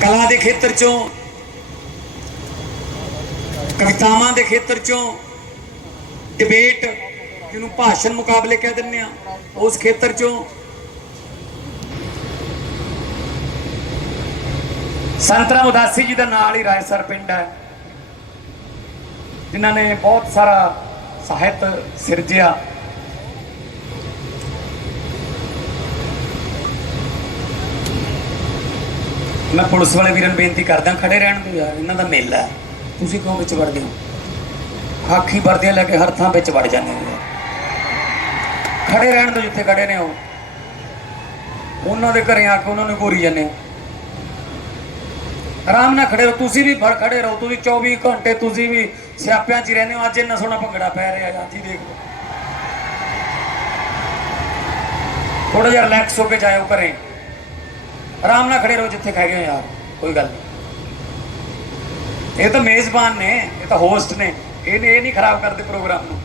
ਕਲਾ ਦੇ ਖੇਤਰ ਚੋਂ, ਕਵਿਤਾਵਾਂ ਦੇ ਖੇਤਰ ਚੋਂ ਡਿਬੇਟ ਜਿਹਨੂੰ ਭਾਸ਼ਣ ਮੁਕਾਬਲੇ ਕਹਿ ਦਿੰਦੇ ਆ ਉਸ ਖੇਤਰ ਚੋਂ ਸੰਤਰਾ ਉਦਾਸੀ ਜੀ ਦਾ ਨਾਲ ਹੀ ਰਾਏਸਰ ਪਿੰਡ ਹੈ, ਜਿਨ੍ਹਾਂ ਨੇ ਬਹੁਤ ਸਾਰਾ ਸਾਹਿਤ ਸਿਰਜਿਆ। ਮੈਂ ਪੁਲਿਸ ਵਾਲੇ ਵੀਰਾਂ ਨੂੰ ਬੇਨਤੀ ਕਰਦਾ, ਖੜੇ ਰਹਿਣ ਦਿਓ ਯਾਰ, ਇਹਨਾਂ ਦਾ ਮੇਲਾ ਹੈ। ਤੁਸੀਂ ਕਿਉਂ ਵਿੱਚ ਵੜਦੇ ਹੋ? ਹਾਕੀ ਵਰਦੀਆਂ ਲੈ ਕੇ ਹਰ ਥਾਂ ਵਿੱਚ ਵੜ ਜਾਂਦੇ ਹੋ। ਖੜੇ ਰਹਿਣ ਦਿਓ ਜਿੱਥੇ ਖੜੇ ਨੇ ਉਹ। ਉਹਨਾਂ ਦੇ ਘਰੇ ਆ ਕੇ ਉਹਨਾਂ ਨੂੰ ਘੋਰੀ ਜਾਂਦੇ ਹੋ। ਆਰਾਮ ਨਾਲ ਖੜੇ ਰਹੋ, ਤੁਸੀਂ ਵੀ ਫੜ ਖੜੇ ਰਹੋ, ਤੁਸੀਂ 24 ਘੰਟੇ ਤੁਸੀਂ ਵੀ ਸਿਆਪਿਆਂ 'ਚ ਰਹਿੰਦੇ ਹੋ, ਅੱਜ ਇੰਨਾ ਸੋਹਣਾ ਭੰਗੜਾ ਪੈ ਰਿਹਾ ਅੱਜ ਹੀ ਦੇਖ ਲਓ। ਥੋੜਾ ਜਿਹਾ ਰਿਲੈਕਸ ਹੋ ਕੇ ਜਾਇਓ ਘਰੇ। ਆਰਾਮ ਨਾਲ ਖੜੇ ਰਹੋ ਜਿੱਥੇ ਖੜੇ ਹੋ ਯਾਰ, ਕੋਈ ਗੱਲ ਨਹੀਂ। ਇਹ ਤਾਂ ਮੇਜ਼ਬਾਨ ਨੇ, ਇਹ ਤਾਂ ਹੋਸਟ ਨੇ, ਇਹ ਇਹ ਨਹੀਂ ਖਰਾਬ ਕਰਦੇ ਪ੍ਰੋਗਰਾਮ ਨੂੰ।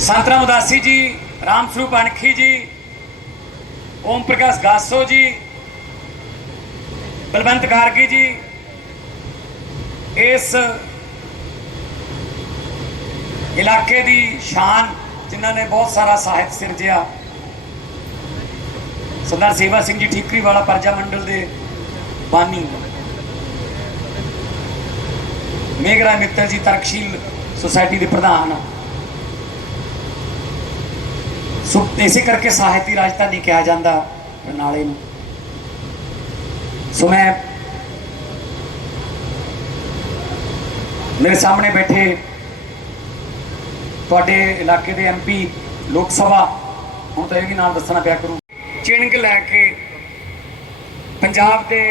ਸੰਤਰਾਮ ਉਦਾਸੀ ਜੀ, ਰਾਮ ਸਰੂਪ ਅਣਖੀ ਜੀ, ਓਮ ਪ੍ਰਕਾਸ਼ ਗਾਸੋ ਜੀ, ਬਲਵੰਤ ਗਾਰਗੀ ਜੀ, ਇਸ ਇਲਾਕੇ ਦੀ ਸ਼ਾਨ ਜਿਨ੍ਹਾਂ ਨੇ ਬਹੁਤ ਸਾਰਾ ਸਾਹਿਤ ਸਿਰਜਿਆ। ਸਰਦਾਰ ਸੇਵਾ ਸਿੰਘ ਜੀ ਠੀਕਰੀ ਵਾਲਾ ਪਰਜਾ ਮੰਡਲ ਦੇ ਬਾਨੀ। ਮੇਘਰਾ ਮਿੱਤਲ ਜੀ ਤਰਕਸ਼ੀਲ ਸੁਸਾਇਟੀ ਦੇ ਪ੍ਰਧਾਨ। ਸੋ, ਇਸੇ ਕਰਕੇ ਸਾਹਿਤੀ ਰਾਜਧਾਨੀ ਕਿਹਾ ਜਾਂਦਾ ਨਾਲੇ ਨੂੰ। ਸੋ ਮੈਂ ਮੇਰੇ ਸਾਹਮਣੇ ਬੈਠੇ ਤੁਹਾਡੇ ਇਲਾਕੇ ਦੇ ਐਮਪੀ ਲੋਕ ਸਭਾ, ਹੁਣ ਤਾਂ ਇਹ ਵੀ ਨਾਮ ਦੱਸਣਾ ਪਿਆ ਕਰੂ। ਚਿਣਕ ਲੈ ਕੇ ਪੰਜਾਬ ਦੇ